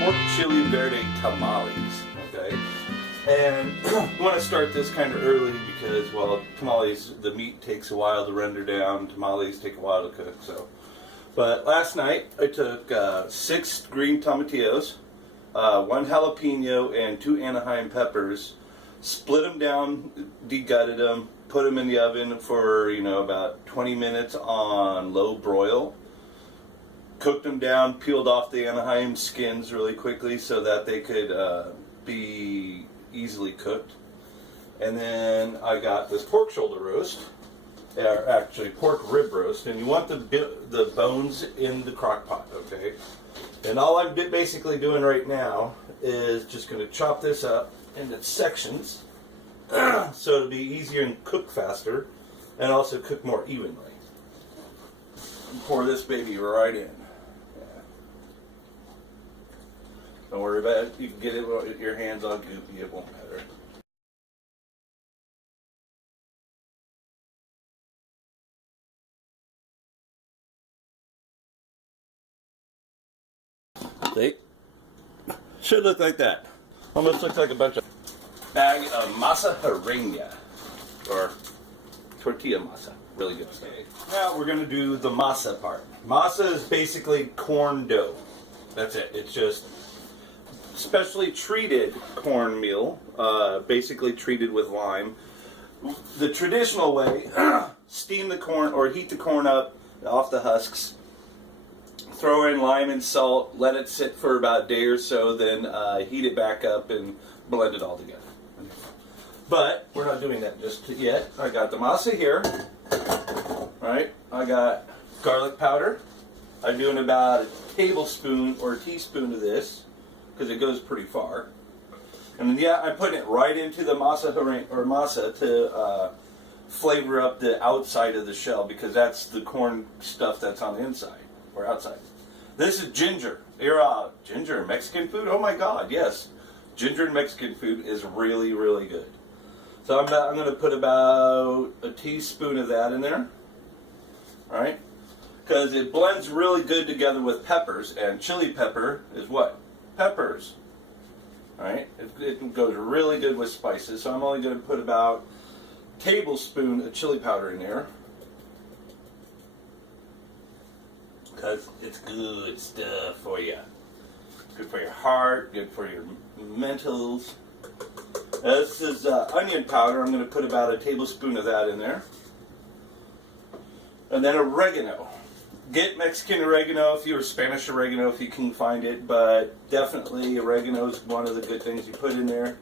Pork Chili Verde Tamales, okay? And we want to start this kind of early because, well, tamales, the meat takes a while to render down, tamales take a while to cook, so. But last night, I took 6 green tomatillos, 1 jalapeno, and 2 Anaheim peppers, split them down, degutted them, put them in the oven for, about 20 minutes on low broil. Cooked them down, peeled off the Anaheim skins really quickly so that they could be easily cooked. And then I got this pork shoulder roast, or actually pork rib roast, and you want the bones in the crock pot, okay? And all I'm basically doing right now is just going to chop this up into sections so it'll be easier and cook faster and also cook more evenly. Pour this baby right in. Don't worry about it. You can get it with your hands on goopy. It won't matter. See? Should look like that. Almost looks like a bunch of bag of masa harina, or tortilla masa. Really good. Okay. Now we're going to do the masa part. Masa is basically corn dough. That's it. It's just specially treated cornmeal, basically treated with lime. The traditional way, steam the corn or heat the corn up off the husks, throw in lime and salt, let it sit for about a day or so, then heat it back up and blend it all together. But we're not doing that just yet. I got the masa here, right? I got garlic powder. I'm doing about a tablespoon or a teaspoon of this, because it goes pretty far. And then, yeah, I'm putting it right into the masa to flavor up the outside of the shell, because that's the corn stuff that's on the inside or outside. This is ginger. Ginger and Mexican food? Oh my God, yes. Ginger and Mexican food is really, really good. So I'm going to put about a teaspoon of that in there, right? Because it blends really good together with peppers, and chili pepper is what? Peppers, right? It goes really good with spices, so I'm only going to put about a tablespoon of chili powder in there, because it's good stuff for you. Good for your heart, good for your mentals. This is onion powder. I'm going to put about a tablespoon of that in there. And then oregano. Get Mexican oregano or Spanish oregano if you can find it, but definitely oregano is one of the good things you put in there.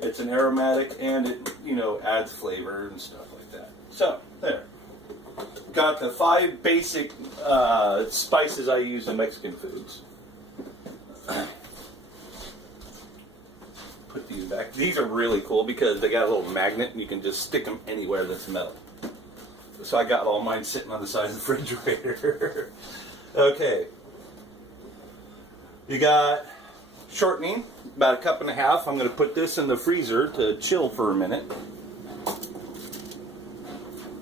It's an aromatic and it, adds flavor and stuff like that. So, there. Got the 5 basic spices I use in Mexican foods. Put these back. These are really cool because they got a little magnet and you can just stick them anywhere that's metal. So I got all mine sitting on the side of the refrigerator. Okay. You got shortening, about 1.5 cups. I'm going to put this in the freezer to chill for a minute,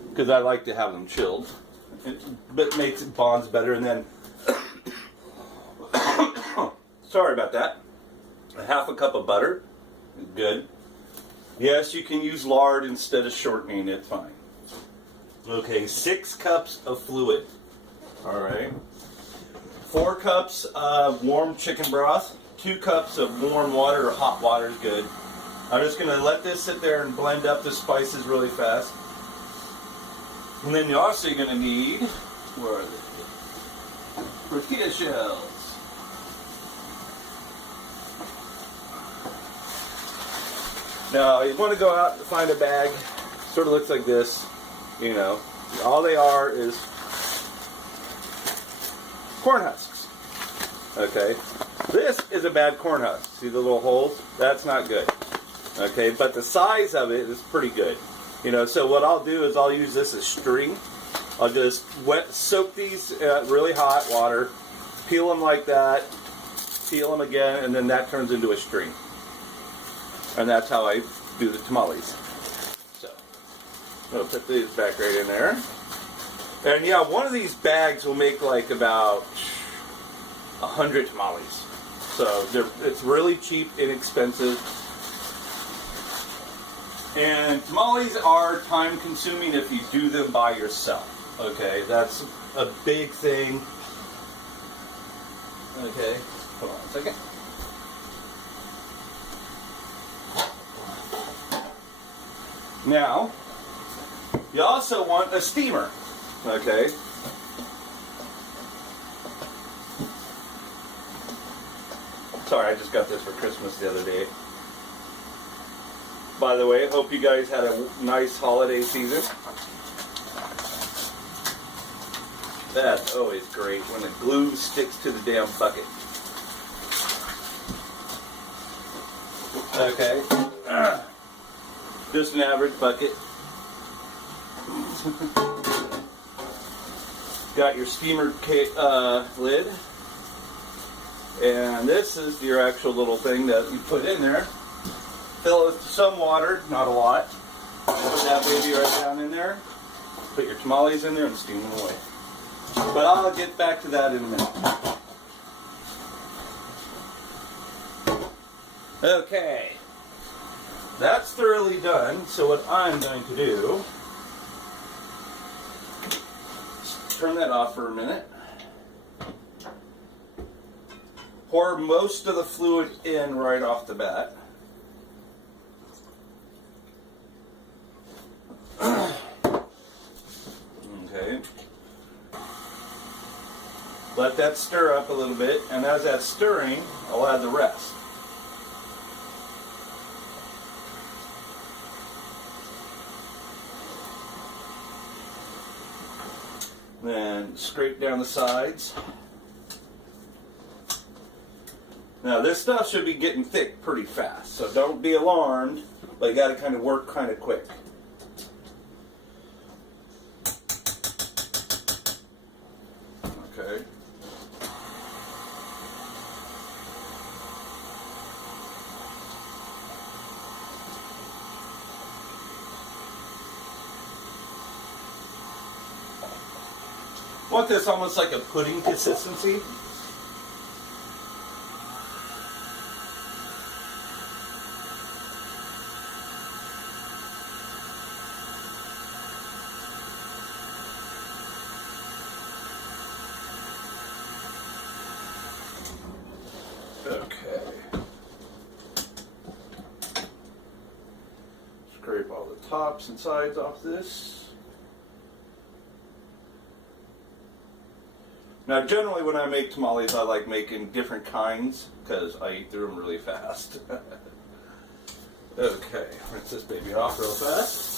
because I like to have them chilled. But makes it bonds better. And then, sorry about that, 1/2 cup of butter. Good. Yes, you can use lard instead of shortening. It's fine. Okay, 6 cups of fluid. Alright. 4 cups of warm chicken broth. 2 cups of warm water or hot water is good. I'm just going to let this sit there and blend up the spices really fast. And then you're also going to need, where are they? Tortilla shells. Now, you want to go out and find a bag. Sort of looks like this. All they are is corn husks. Okay, this is a bad corn husk. See the little holes? That's not good. Okay, but the size of it is pretty good. So what I'll do is I'll use this as string. I'll just soak these in really hot water, peel them like that, peel them again, and then that turns into a string. And that's how I do the tamales. I'll put these back right in there. And yeah, one of these bags will make like about 100 tamales. So it's really cheap, inexpensive. And tamales are time consuming if you do them by yourself. Okay, that's a big thing. Okay, hold on a second. Now, you also want a steamer. Okay. Sorry, I just got this for Christmas the other day. By the way, hope you guys had a nice holiday season. That's always great when the glue sticks to the damn bucket. Okay. Just an average bucket. Got your steamer lid. And this is your actual little thing that you put in there. Fill it with some water, not a lot. Put that baby right down in there. Put your tamales in there and steam them away. But I'll get back to that in a minute. Okay. That's thoroughly done. So what I'm going to do is turn that off for a minute. Pour most of the fluid in right off the bat. Okay. Let that stir up a little bit, and as that's stirring, I'll add the rest. Then scrape down the sides. Now this stuff should be getting thick pretty fast, so don't be alarmed, but you got to kind of work kind of quick. Okay. Want this almost like a pudding consistency. Okay. Scrape all the tops and sides off this. Now generally when I make tamales I like making different kinds because I eat through them really fast. Okay, rinse this baby off real fast.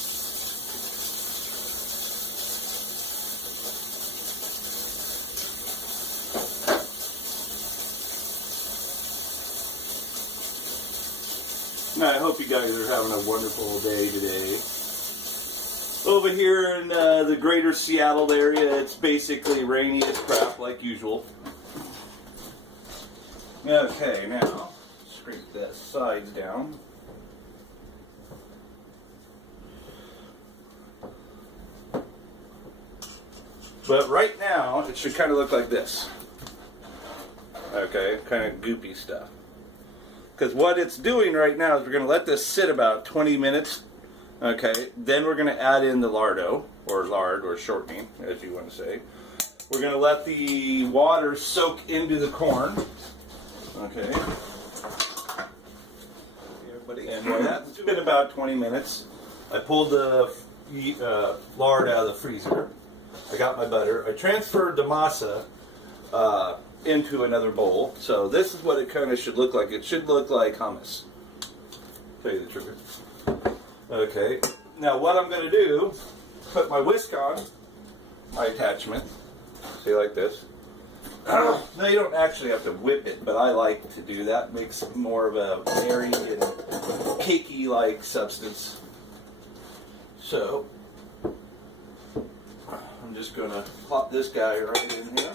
Now, I hope you guys are having a wonderful day today. Over here in the greater Seattle area, it's basically rainy as crap like usual. Okay, now scrape the sides down. But right now, it should kind of look like this. Okay, kind of goopy stuff. Because what it's doing right now is we're going to let this sit about 20 minutes. Okay, then we're going to add in the lardo, or lard, or shortening, as you want to say. We're going to let the water soak into the corn. Okay. And when that's been about 20 minutes, I pulled the lard out of the freezer. I got my butter. I transferred the masa into another bowl. So this is what it kind of should look like. It should look like hummus. Tell you the truth. Okay. Now what I'm going to do, put my whisk on, my attachment. See, like this. Now you don't actually have to whip it, but I like to do that. It makes it more of a airy and cakey-like substance. So I'm just going to plop this guy right in here.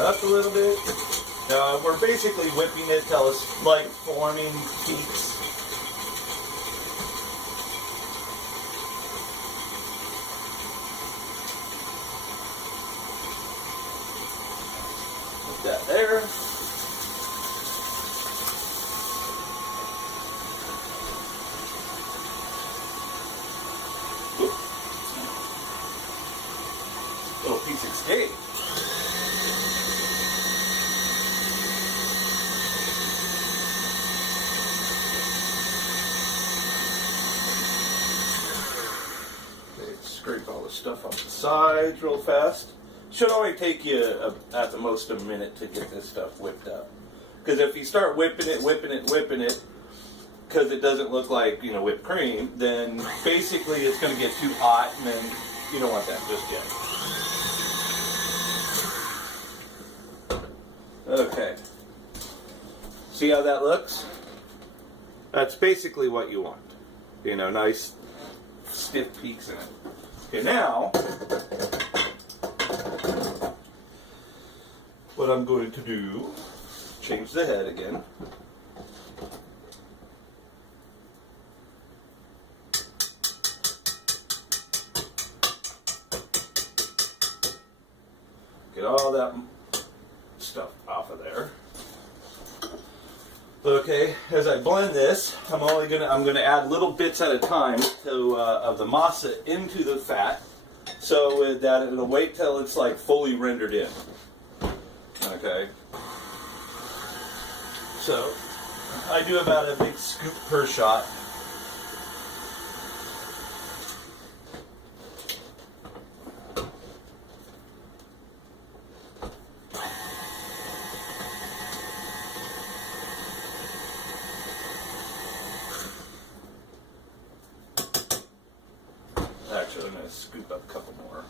that up a little bit. Now we're basically whipping it till it's like forming peaks. Put that there. Little piece of steak. Scrape all the stuff off the sides real fast. Should only take you at the most a minute to get this stuff whipped up. Because if you start whipping it, because it doesn't look like, you know, whipped cream, then basically it's going to get too hot, and then you don't want that just yet. Okay. See how that looks? That's basically what you want. You know, nice stiff peaks in it. Okay, now, what I'm going to do, change the head again. Get all that stuff off of there. Okay, as I blend this, I'm gonna add little bits at a time to of the masa into the fat, so that it'll wait till it's like fully rendered in. Okay. So I do about a big scoop per shot. Actually, I'm going to scoop up a couple more.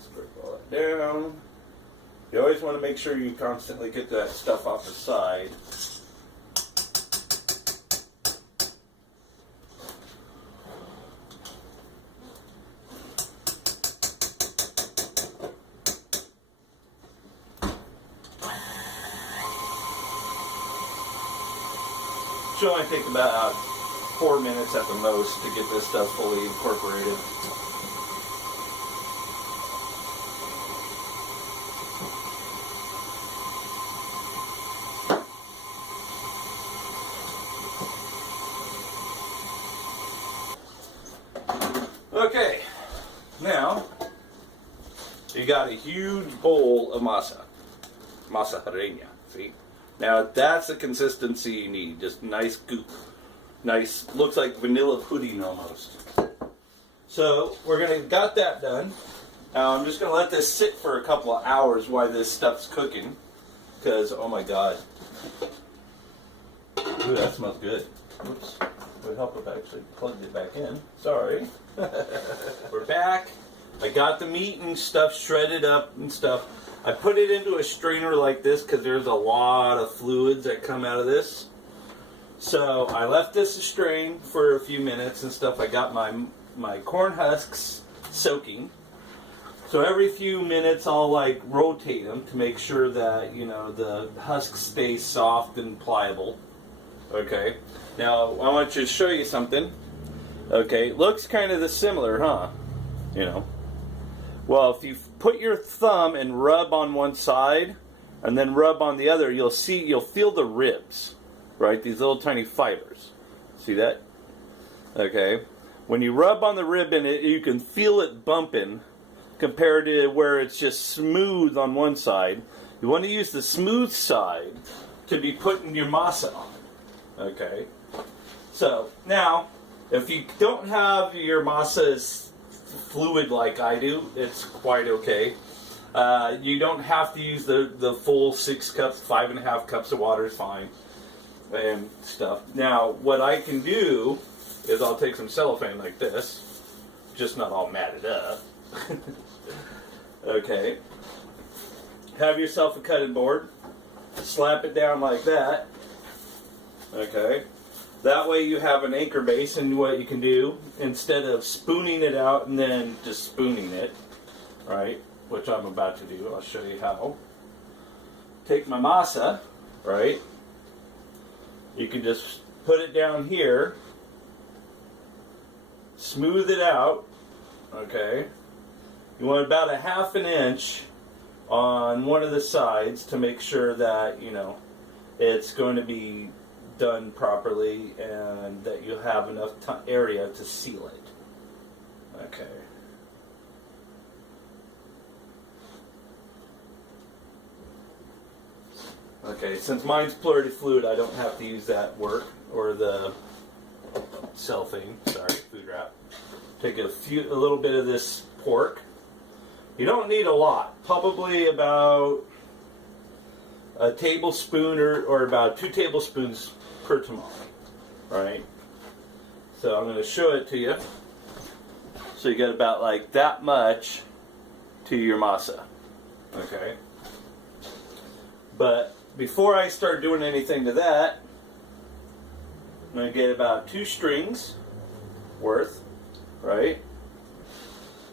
Scrape all that down. You always want to make sure you constantly get that stuff off the side. Should only take about 4 minutes at the most to get this stuff fully incorporated. Okay, now you got a huge bowl of masa harina. See? Now that's the consistency you need, just nice goop. Nice, looks like vanilla pudding almost. So got that done. Now I'm just gonna let this sit for a couple of hours while this stuff's cooking. Because, oh my God. Ooh, that smells good. Oops, it would help if I actually plugged it back in. Sorry. We're back. I got the meat and stuff shredded up and stuff. I put it into a strainer like this because there's a lot of fluids that come out of this. So I left this to strain for a few minutes and stuff. I got my corn husks soaking. So every few minutes I'll like rotate them to make sure that, you know, the husks stay soft and pliable. Okay. Now I want to show you something. Okay, looks kind of similar, huh? You know. Well, if you put your thumb and rub on one side and then rub on the other, you'll feel the ribs, right? These little tiny fibers. See that? Okay. When you rub on the rib in it, you can feel it bumping compared to where it's just smooth on one side. You want to use the smooth side to be putting your masa on. Okay. So, now, if you don't have your masa as fluid like I do, it's quite okay. You don't have to use the full 6 cups, 5.5 cups of water is fine and stuff. Now, what I can do is I'll take some cellophane like this, just not all matted up. Okay. Have yourself a cutting board. slap it down like that. Okay. That way you have an anchor base, and what you can do, instead of spooning it out and then just spooning it, right, which I'm about to do, I'll show you how. Take my masa, right, you can just put it down here, smooth it out, okay. You want about a ½ inch on one of the sides to make sure that, you know, it's going to be done properly and that you have enough area to seal it. Okay. Okay, since mine's pleury fluid, I don't have to use that work or the cellophane, sorry, food wrap. Take a little bit of this pork. You don't need a lot, probably about a tablespoon or about 2 tablespoons per tamale, right? So I'm going to show it to you. So you get about like that much to your masa, okay? But before I start doing anything to that, I'm going to get about 2 strings worth, right?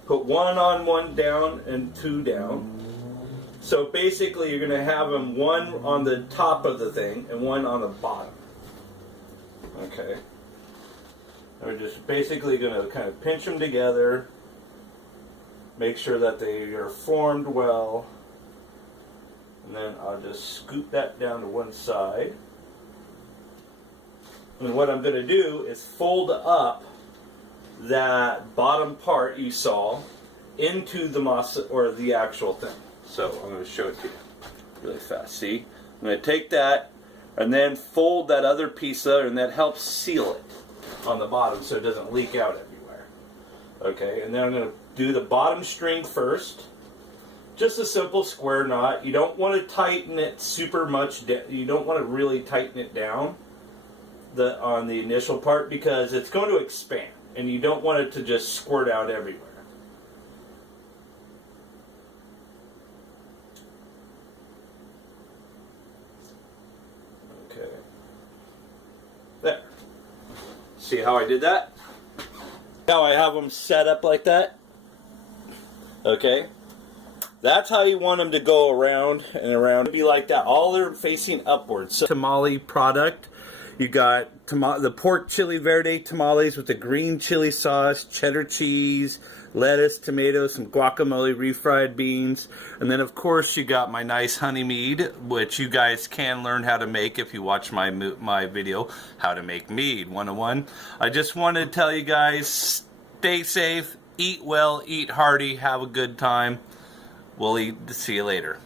Put 1 on, 1 down, and 2 down. So basically you're going to have them 1 on the top of the thing and 1 on the bottom. Okay. And we're just basically going to kind of pinch them together, make sure that they are formed well, and then I'll just scoop that down to one side. And what I'm going to do is fold up that bottom part you saw into the masa, or the actual thing. So I'm going to show it to you really fast. See? I'm going to take that and then fold that other piece there, and that helps seal it on the bottom so it doesn't leak out everywhere. Okay, and then I'm going to do the bottom string first. Just a simple square knot. You don't want to tighten it super much. You don't want to really tighten it down on the initial part, because it's going to expand and you don't want it to just squirt out everywhere. Okay. There. See how I did that? Now I have them set up like that. Okay. That's how you want them to go around and around. It'll be like that. All they're facing upwards. So, tamale product. You got the Pork Chili Verde tamales with the green chili sauce, cheddar cheese, lettuce, tomatoes, some guacamole, refried beans. And then, of course, you got my nice honey mead, which you guys can learn how to make if you watch my video, How to Make Mead 101. I just wanted to tell you guys, stay safe, eat well, eat hearty, have a good time. We'll see you later.